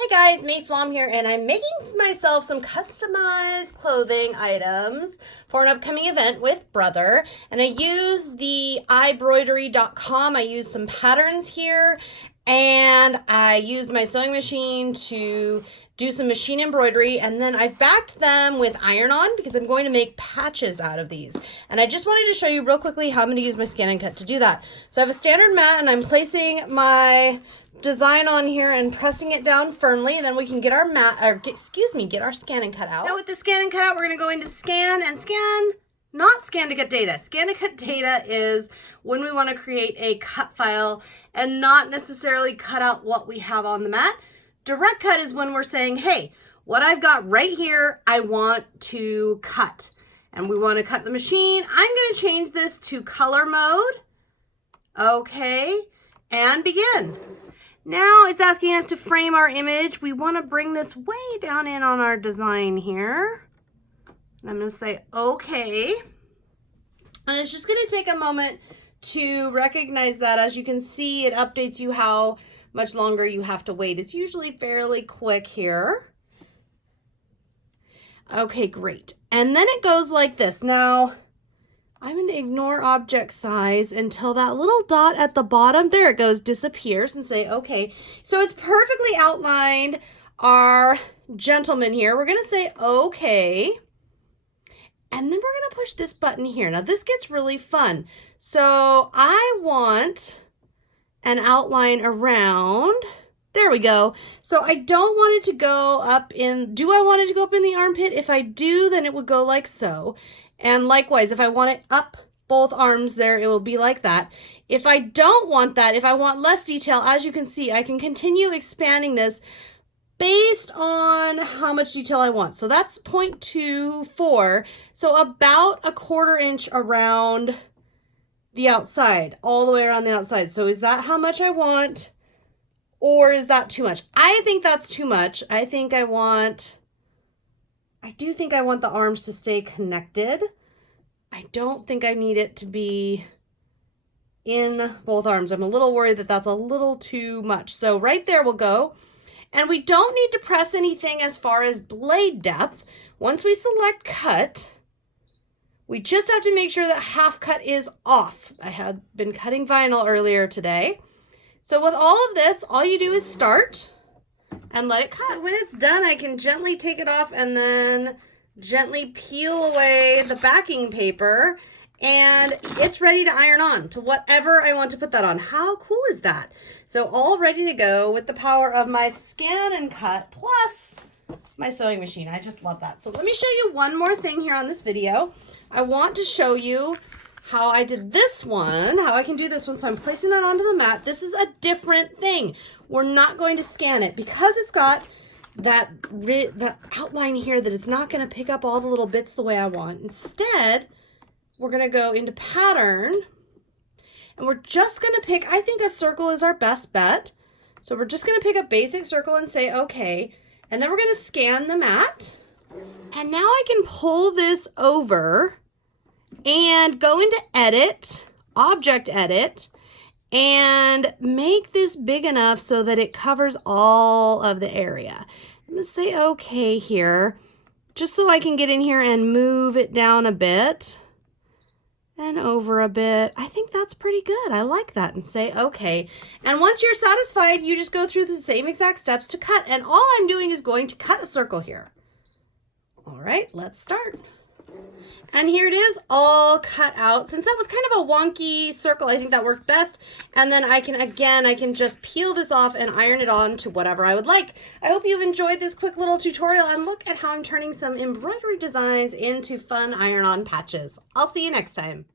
Hey guys, May Flom here, and I'm making myself some customized clothing items for an upcoming event with Brother. And I use the embroidery.com. I use some patterns here, and I use my sewing machine to do some machine embroidery, and then I've backed them with iron-on because I'm going to make patches out of these. And I just wanted to show you real quickly how I'm going to use my ScanNCut to do that. So I have a standard mat, and I'm placing my design on here and pressing it down firmly, and then we can get our get our ScanNCut out. Now with the ScanNCut out, we're going to go into scan and scan, not ScanNCut data. ScanNCut data is when we want to create a cut file and not necessarily cut out what we have on the mat. Direct cut is when we're saying, hey, what I've got right here, I want to cut. And we want to cut the machine. I'm going to change this to color mode. Okay, and begin. Now it's asking us to frame our image. We want to bring this way down in on our design here. And I'm going to say, okay. And it's just going to take a moment to recognize that. As you can see, it updates you how much longer you have to wait. It's usually fairly quick here. Okay, great. And then it goes like this. Now, I'm going to ignore object size until that little dot at the bottom, there it goes, disappears, and say, okay. So it's perfectly outlined our gentleman here. We're going to say, okay. And then we're going to push this button here. Now, this gets really fun. So I want an outline around. There we go. So I don't want it to go up in, do I want it to go up in the armpit? If I do, then it would go like so. And likewise, if I want it up both arms there, it will be like that. If I don't want that, if I want less detail, as you can see, I can continue expanding this based on how much detail I want. So that's 0.24. So about a 1/4 inch around the outside, all the way around the outside. So is that how much I want, or is that too much? I think that's too much. I do think I want the arms to stay connected. I don't think I need it to be in both arms. I'm a little worried that that's a little too much. So right there we'll go. And we don't need to press anything as far as blade depth. Once we select cut, we just have to make sure that half cut is off. I had been cutting vinyl earlier today. So with all of this, all you do is start and let it cut. So when it's done, I can gently take it off and then gently peel away the backing paper, and it's ready to iron on to whatever I want to put that on. How cool is that? So all ready to go with the power of my ScanNCut plus my sewing machine. I just love that. So let me show you one more thing here on this video. I want to show you how I did this one, how I can do this one. So I'm placing that onto the mat. This is a different thing. We're not going to scan it because it's got that outline here that it's not going to pick up all the little bits the way I want. Instead, we're going to go into pattern, and we're just going to pick, I think a circle is our best bet. So we're just going to pick a basic circle and say, okay. And then we're going to scan the mat. And now I can pull this over and go into edit, object edit, and make this big enough so that it covers all of the area. I'm going to say okay here, just so I can get in here and move it down a bit and over a bit. I think that's pretty good. I like that, and say okay. And once you're satisfied, you just go through the same exact steps to cut. And all I'm doing is going to cut a circle here. All right, let's start. And here it is, all cut out. Since that was kind of a wonky circle, I think that worked best. And then I can just peel this off and iron it on to whatever I would like. I hope you've enjoyed this quick little tutorial, and look at how I'm turning some embroidery designs into fun iron-on patches. I'll see you next time.